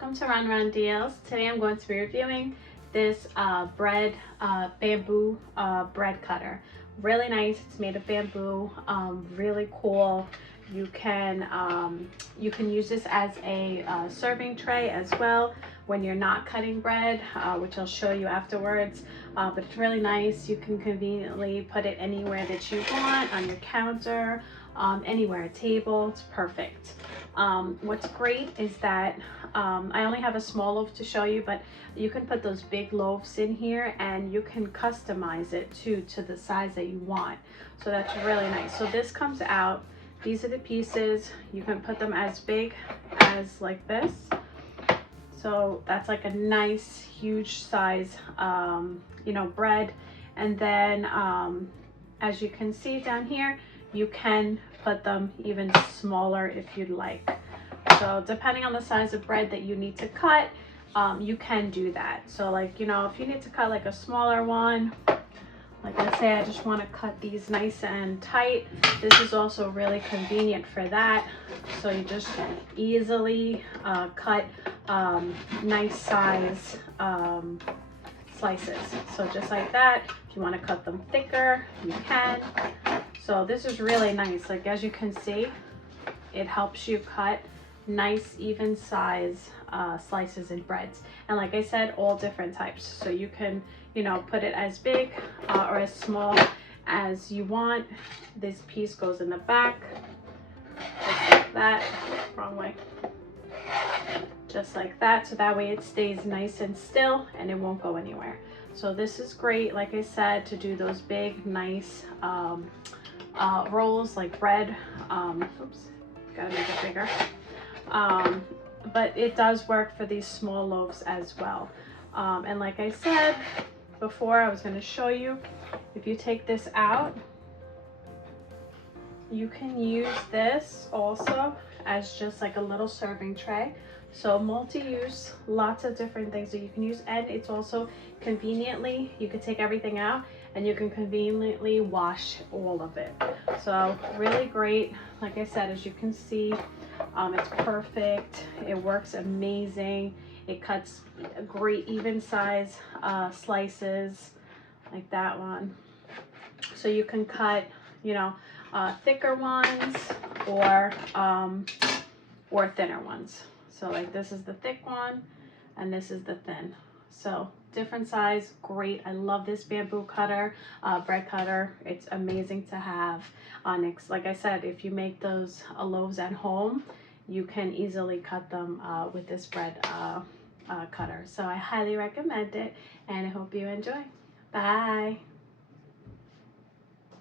Welcome to Run Deals. Today I'm going to be reviewing this bamboo bread cutter. Really nice. It's made of bamboo. Really cool. You can use this as a serving tray as well when you're not cutting bread, which I'll show you afterwards. But it's really nice. You can conveniently put it anywhere that you want, on your counter, anywhere, a table. It's perfect. What's great is that I only have a small loaf to show you, but you can put those big loaves in here and you can customize it to the size that you want. So that's really nice. So this comes out, these are the pieces. You can put them as big as like this. So that's like a nice huge size bread. And then as you can see down here, you can put them even smaller if you'd like. So depending on the size of bread that you need to cut, you can do that. So like, if you need to cut like a smaller one, like let's say I just want to cut these nice and tight, this is also really convenient for that. So you just easily cut nice size slices. So just like that. If you want to cut them thicker, you can. So this is really nice. Like as you can see, it helps you cut nice even size slices and breads. And like I said, all different types. So you can, put it as big or as small as you want. This piece goes in the back, just like that. Wrong way. Just like that, so that way it stays nice and still and it won't go anywhere. So this is great, like I said, to do those big nice rolls like bread. Oops, gotta make it bigger. But it does work for these small loaves as well. And like I said before, I was going to show you, if you take this out, you can use this also as just like a little serving tray. So multi-use, lots of different things that you can use, and it's also conveniently, you can take everything out and you can conveniently wash all of it. So really great. Like I said, as you can see, it's perfect. It works amazing. It cuts great even size slices like that one. So you can cut, thicker ones or thinner ones. So like this is the thick one and this is the thin. So different size, great. I love this bamboo cutter, bread cutter. It's amazing to have. Next, like I said, if you make those loaves at home, you can easily cut them with this bread cutter. So I highly recommend it and I hope you enjoy. Bye.